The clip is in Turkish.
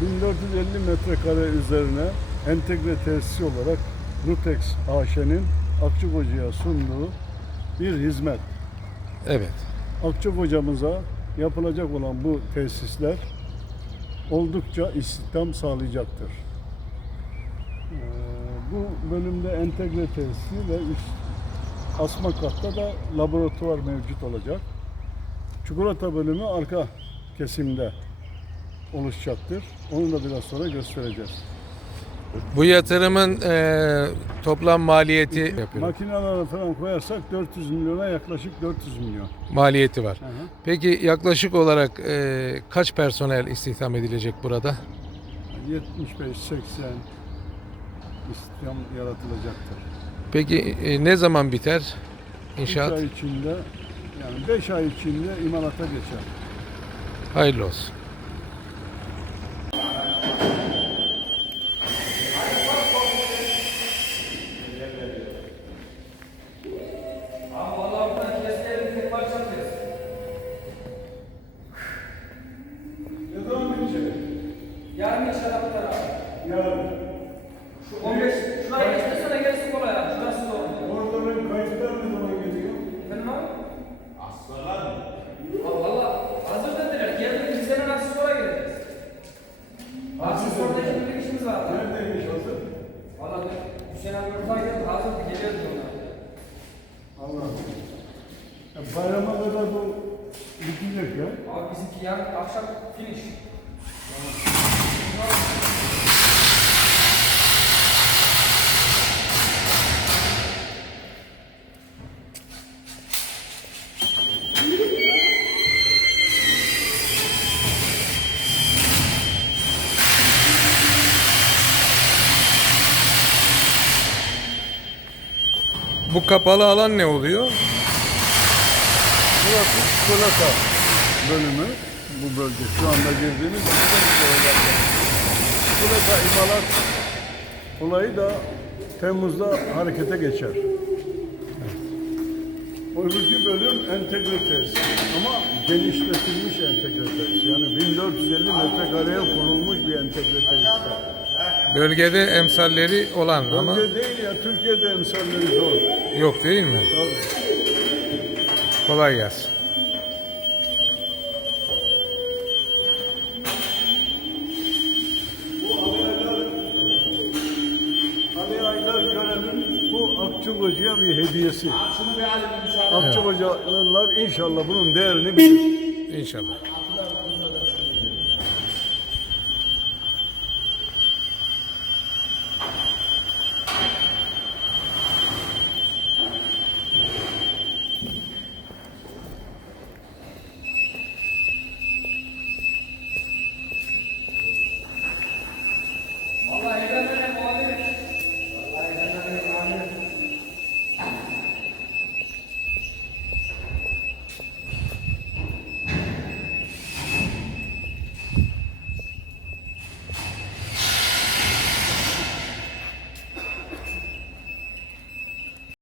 1450 metrekare üzerine entegre tesis olarak Nutex AŞ'nin Akçakoca'ya sunduğu bir hizmet. Evet. Akçakoca'mıza yapılacak olan bu tesisler oldukça istihdam sağlayacaktır. Ee, bu bölümde entegre tesisi ve üst asma katta da laboratuvar mevcut olacak. Çikolata bölümü arka kesimde oluşacaktır. Onu da biraz sonra göstereceğiz. Bu yatırımın e, toplam maliyeti yapıyorum. Makineleri falan koyarsak 400 milyona yaklaşık 400 milyon. Maliyeti var. Hı hı. Peki yaklaşık olarak e, kaç personel istihdam edilecek burada? 75-80 istihdam yaratılacaktır. Peki e, ne zaman biter 3 inşaat? ay içinde yani 5 ay içinde imalata geçer. Hayırlı olsun. Abi vallahi buradan keslerin tek parça kes. Ne zaman bitecek? Yarın inşallah biter abi. Yarın. Şu 15, şuraya geçti sonra gerisi kolay abi. Şurası zor. Ortaların kayıtlar ne zaman geliyor? Efendim abi? Aslanlar mı? Abi valla hazır dediler. Geldim iki sene nasıl sonra geleceğiz. Aksesuarda şimdi bir işimiz var. abi. Neredeymiş hazır? Valla geldi. Hazırdı geliyordu ona. Allah. Ya bayrama kadar bu bitecek ya. Abi bizimki yarın akşam finish. Bu kapalı alan ne oluyor? Burası çikolata bölümü. Bu bölge şu anda girdiğimiz çikolata imalat olayı da Temmuz'da harekete geçer. Öbürkü bölüm entegre tesis ama genişletilmiş entegre tesis. Yani 1450 metrekareye kurulmuş bir entegre tesis. Bölgede emsalleri olan ama Bölge değil ya, Türkiye'de emsalleri zor. yok değil mi? Tabii. Kolay gelsin. Bu Ali görenin bu Akçakoca'ya bir hediyesi. Akçakocalılar inşallah bunun değerini bilir. İnşallah. पाएगा